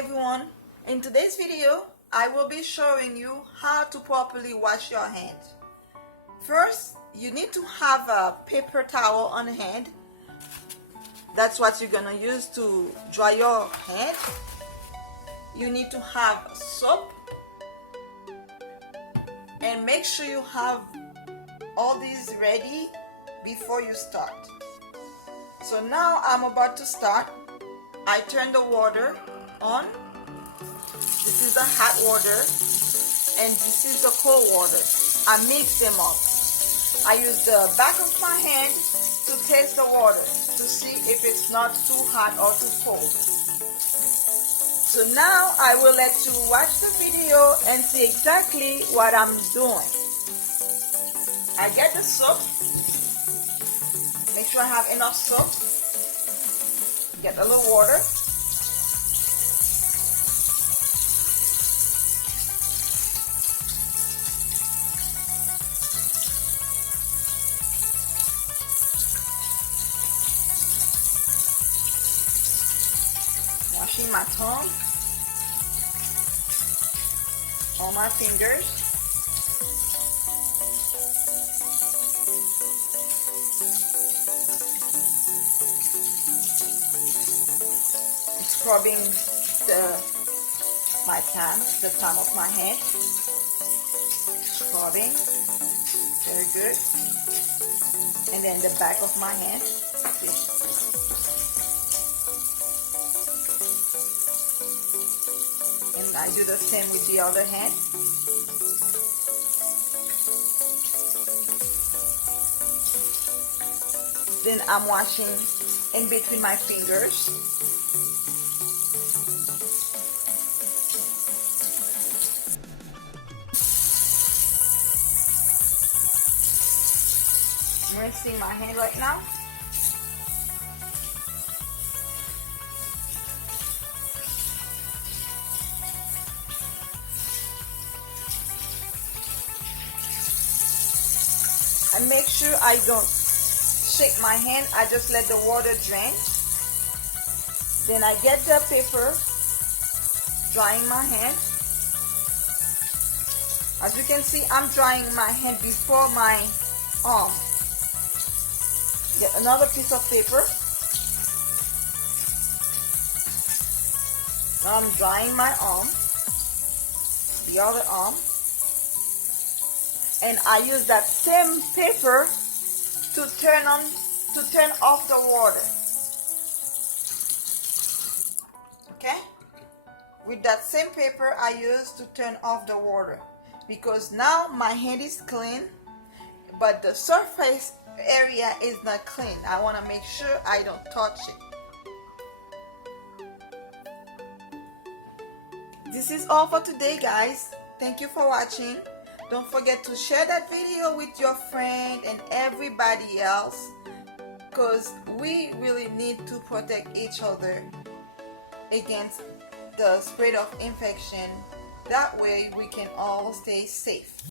everyone. In today's video, I will be showing you how to properly wash your hands. First, you need to have a paper towel on hand. That's what you're gonna use to dry your hand. You need to have soap, and make sure you have all these ready before you start. So now I'm about to start. I turn the water on. This is the hot water and this is the cold water. I mix them up. I use the back of my hand to taste the water to see if it's not too hot or too cold. So now I will let you watch the video and see exactly what I'm doing. I get the soap. Make sure I have enough soap. Get a little water. Washing my tongue, all my fingers. Scrubbing the palm of my hand. Scrubbing, very good. And then the back of my hand. And I do the same with the other hand. Then I'm washing in between my fingers. I'm rinsing my hand right now. And make sure I don't shake my hand. I just let the water drain. Then I get the paper, drying my hand. As you can see, I'm drying my hand before my arm. Get another piece of paper. Now I'm drying my arm, the other arm. And I use that same paper to turn off the water. Okay? With that same paper I use to turn off the water, because now my hand is clean, but the surface area is not clean. I want to make sure I don't touch it. This is all for today, guys. Thank you for watching. Don't forget to share that video with your friend and everybody else, because we really need to protect each other against the spread of infection. That way we can all stay safe.